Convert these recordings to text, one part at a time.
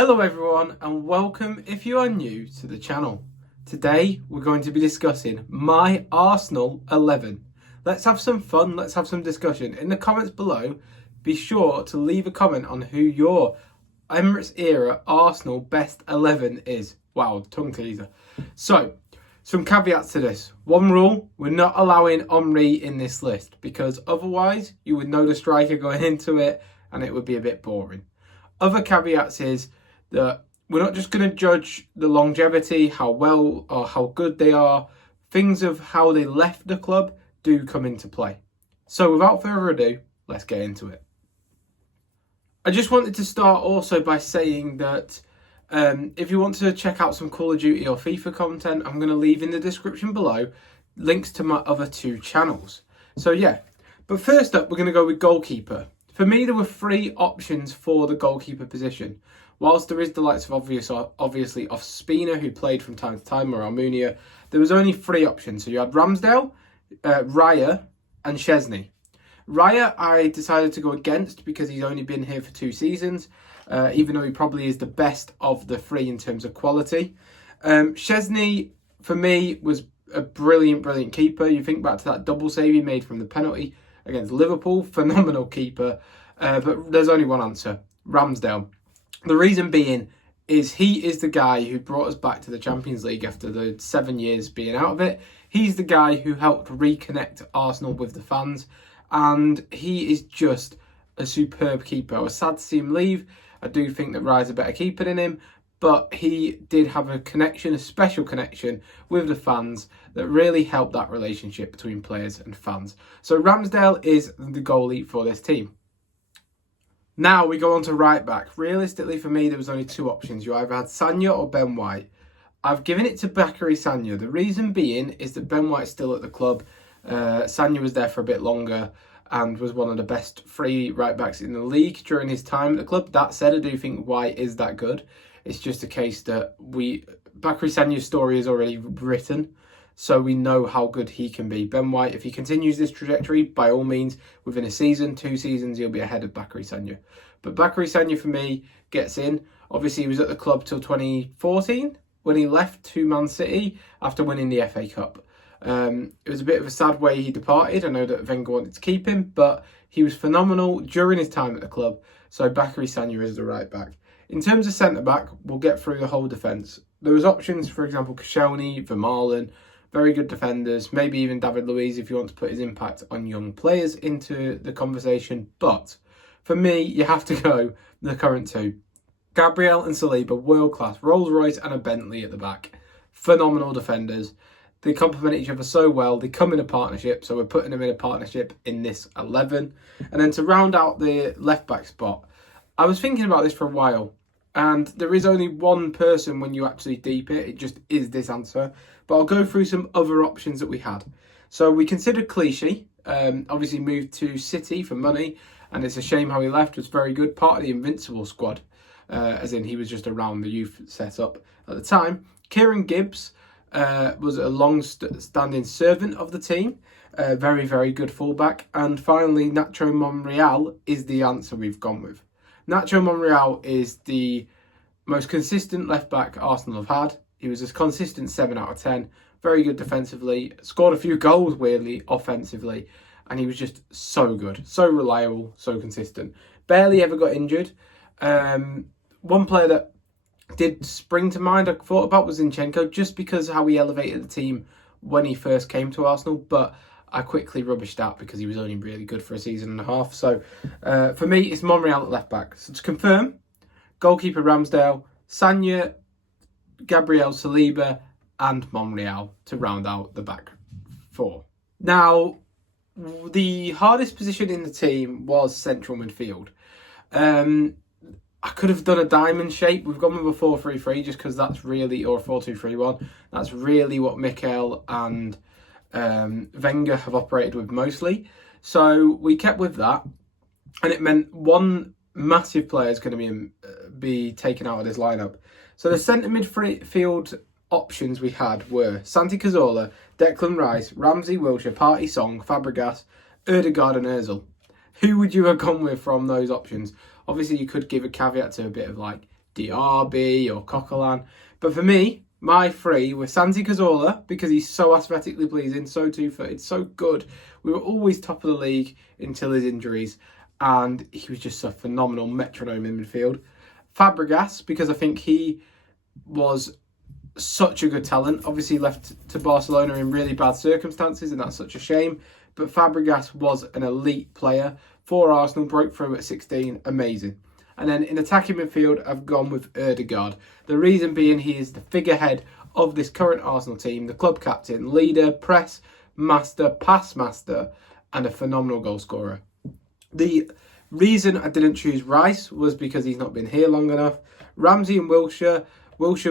Hello everyone and welcome if you are new to the channel. Today we're going to be discussing my Arsenal 11. Let's have some fun, let's have some discussion. In the comments below, be sure to leave a comment on who your Emirates era Arsenal best 11 is. Wow, tongue teaser. So, some caveats to this. One rule, we're not allowing Henry in this list because otherwise you would know the striker going into it and it would be a bit boring. Other caveats is that we're not just going to judge the longevity, how well or how good they are. Things of how they left the club do come into play. So without further ado, let's get into it. I just wanted to start also by saying that if you want to check out some Call of Duty or FIFA content, I'm going to leave in the description below links to my other two channels. So yeah, but first up, we're going to go with goalkeeper. For me, there were three options for the goalkeeper position. Whilst there is the likes of obviously Ospina, who played from time to time, or Almunia, there was only three options. So you had Ramsdale, Raya, and Szczesny. Raya, I decided to go against because he's only been here for 2 seasons, even though he probably is the best of the three in terms of quality. Szczesny, for me, was a brilliant keeper. You think back to that double save he made from the penalty against Liverpool, phenomenal keeper. But there's only one answer, Ramsdale. The reason being is he is the guy who brought us back to the Champions League after the 7 years being out of it. He's the guy who helped reconnect Arsenal with the fans. And he is just a superb keeper. I was sad to see him leave. I do think that Raya's a better keeper than him. But he did have a connection, a special connection with the fans that really helped that relationship between players and fans. So Ramsdale is the goalie for this team. Now we go on to right back. Realistically, for me, there was only 2 options. You either had Sagna or Ben White. I've given it to Bacary Sagna. The reason being is that Ben White's still at the club. Sagna was there for a bit longer and was one of the best free right backs in the league during his time at the club. That said, I do think White is that good. It's just a case that Bacary Sagna's story is already written, so we know how good he can be. Ben White, if he continues this trajectory, by all means, within a season, 2 seasons, he'll be ahead of Bacary Sagna. But Bacary Sagna, for me, gets in. Obviously, he was at the club till 2014 when he left to Man City after winning the FA Cup. It was a bit of a sad way he departed. I know that Wenger wanted to keep him, but he was phenomenal during his time at the club. So Bacary Sagna is the right back. In terms of centre-back, we'll get through the whole defence. There was options, for example, Koscielny, Vermaelen, very good defenders, maybe even David Luiz if you want to put his impact on young players into the conversation. But for me, you have to go the current 2. Gabriel and Saliba, world-class. Rolls-Royce and a Bentley at the back. Phenomenal defenders. They complement each other so well. They come in a partnership, so we're putting them in a partnership in this 11. And then to round out the left-back spot, I was thinking about this for a while. And there is only one person when you actually deep it. It just is this answer. But I'll go through some other options that we had. So we considered Clichy. Obviously moved to City for money. And it's a shame how he left. Was very good. Part of the Invincible squad. As in he was just around the youth setup at the time. Kieran Gibbs was a long-standing servant of the team. Very good fullback. And finally, Nacho Monreal is the answer we've gone with. Nacho Monreal is the most consistent left-back Arsenal have had. He was a consistent 7 out of 10. Very good defensively. Scored a few goals, weirdly, offensively. And he was just so good. So reliable, so consistent. Barely ever got injured. One player that did spring to mind I thought about was Zinchenko, just because of how he elevated the team when he first came to Arsenal. But I quickly rubbished that because he was only really good for a season and a half. So for me, it's Monreal at left back. So to confirm, goalkeeper Ramsdale, Sagna, Gabriel, Saliba, and Monreal to round out the back 4. Now, the hardest position in the team was central midfield. I could have done a diamond shape. We've gone with a 4-3-3 just because that's really, or a 4-2-3-1. That's really what Mikel and Wenger have operated with mostly. So we kept with that. And it meant one massive player is going to be taken out of this lineup. So the centre midfield options we had were Santi Cazorla, Declan Rice, Ramsey, Wilshere, Partey, Song, Fabregas, Ødegaard and Ozil. Who would you have gone with from those options? Obviously, you could give a caveat to a bit of like Diaby or Coquelin. But for me, my three were Santi Cazorla, because he's so aesthetically pleasing, so two-footed, so good. We were always top of the league until his injuries, and he was just a phenomenal metronome in midfield. Fabregas, because I think he was such a good talent. Obviously left to Barcelona in really bad circumstances, and that's such a shame. But Fabregas was an elite player for Arsenal, broke through at 16, amazing. And then in attacking midfield, I've gone with Ødegaard. The reason being, he is the figurehead of this current Arsenal team, the club captain, leader, press master, pass master, and a phenomenal goal scorer. The reason I didn't choose Rice was because he's not been here long enough. Ramsey and Wilshere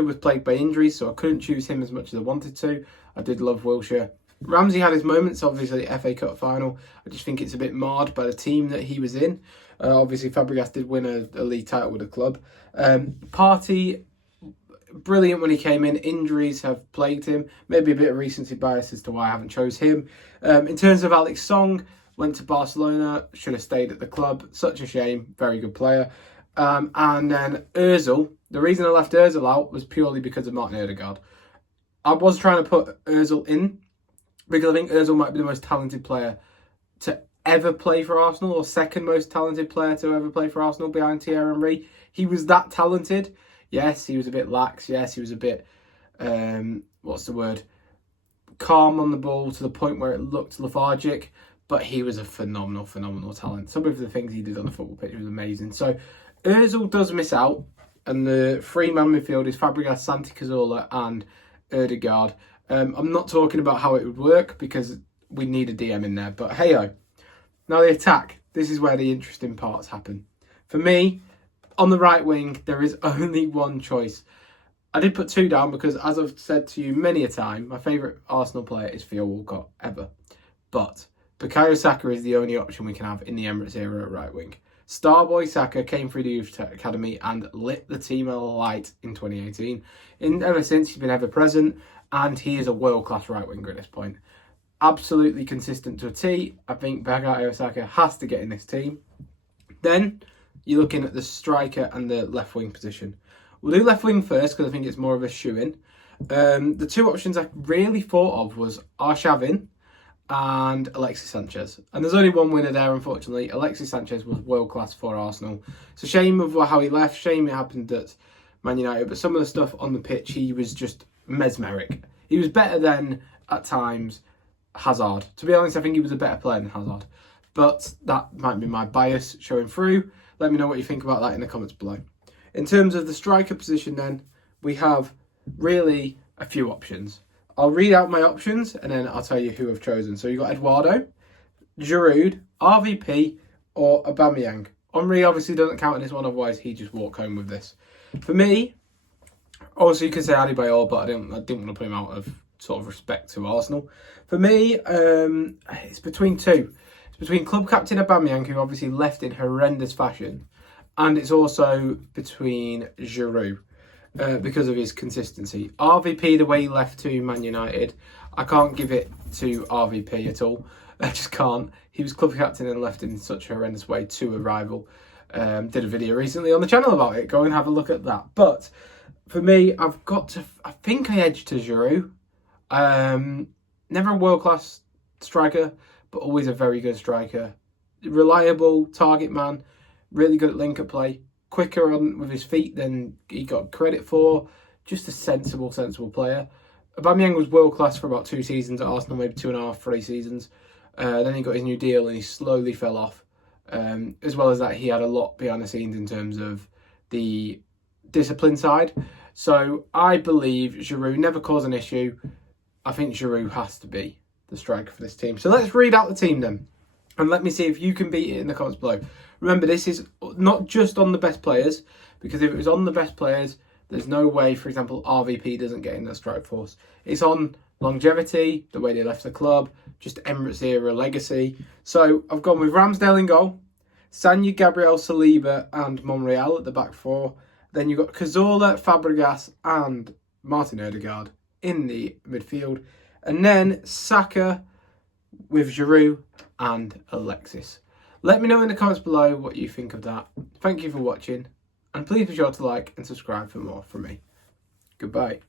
was plagued by injuries, so I couldn't choose him as much as I wanted to. I did love Wilshere. Ramsey had his moments, obviously the FA Cup final. I just think it's a bit marred by the team that he was in. Obviously, Fabregas did win a league title with the club. Partey, brilliant when he came in. Injuries have plagued him. Maybe a bit of recency bias as to why I haven't chose him. In terms of Alex Song, went to Barcelona, should have stayed at the club. Such a shame. Very good player. And then Ozil. The reason I left Ozil out was purely because of Martin Ødegaard. I was trying to put Ozil in because I think Ozil might be the most talented player to ever play for Arsenal, or second most talented player to ever play for Arsenal behind Thierry Henry. He was that talented. Yes, he was a bit lax. Yes, he was a bit, calm on the ball to the point where it looked lethargic. But he was a phenomenal talent. Some of the things he did on the football pitch was amazing. So Ozil does miss out. And the three-man midfield is Fabregas, Santi Cazorla and Ødegaard. I'm not talking about how it would work because we need a DM in there. But hey-ho. Now the attack. This is where the interesting parts happen. For me, on the right wing, there is only one choice. I did put two down because, as I've said to you many a time, my favourite Arsenal player is Theo Walcott, ever. But Bukayo Saka is the only option we can have in the Emirates era at right wing. Starboy Saka came through the youth academy and lit the team alight in 2018. And ever since, he's been ever present, and he is a world-class right winger at this point. Absolutely consistent to a T. I think Bukayo Saka has to get in this team. Then you're looking at the striker and the left wing position. We'll do left wing first because I think it's more of a shoe-in. The two options I really thought of was Arshavin and Alexis Sanchez. And there's only one winner there, unfortunately. Alexis Sanchez was world-class for Arsenal. It's a shame of how he left. Shame it happened at Man United. But some of the stuff on the pitch, he was just mesmeric. He was better than, at times, Hazard. To be honest, I think he was a better player than Hazard. But that might be my bias showing through. Let me know what you think about that in the comments below. In terms of the striker position then, we have really a few options. I'll read out my options and then I'll tell you who I've chosen. So you've got Eduardo, Giroud, RVP or Aubameyang. Henry obviously doesn't count in this one, otherwise he'd just walk home with this. For me, also you could say Adebayor, but I didn't want to put him out of sort of respect to Arsenal. For me, it's between two. It's between club captain Aubameyang, who obviously left in horrendous fashion, and it's also between Giroud. Because of his consistency. RVP, the way he left to Man United, I can't give it to RVP at all. I just can't. He was club captain and left in such a horrendous way to a rival. Did a video recently on the channel about it. Go and have a look at that. But for me, I think I edged to Giroud. Never a world-class striker, but always a very good striker. Reliable target man. Really good at link-up play. Quicker on with his feet than he got credit for. Just a sensible player. Aubameyang was world class for about 2 seasons at Arsenal, maybe 2.5, 3 seasons. Then he got his new deal and he slowly fell off. As well as that, he had a lot behind the scenes in terms of the discipline side. So I believe Giroud never caused an issue. I think Giroud has to be the striker for this team. So let's read out the team then. And let me see if you can beat it in the comments below. Remember, this is not just on the best players, because if it was on the best players, there's no way, for example, RVP doesn't get in that strike force. It's on longevity, the way they left the club, just Emirates era legacy. So I've gone with Ramsdale in goal, Sagna, Gabriel, Saliba and Monreal at the back four. Then you've got Cazorla, Fabregas and Martin Ødegaard in the midfield. And then Saka with Giroud and Alexis. Let me know in the comments below what you think of that. Thank you for watching, and And please be sure to like and subscribe for more from me. Goodbye.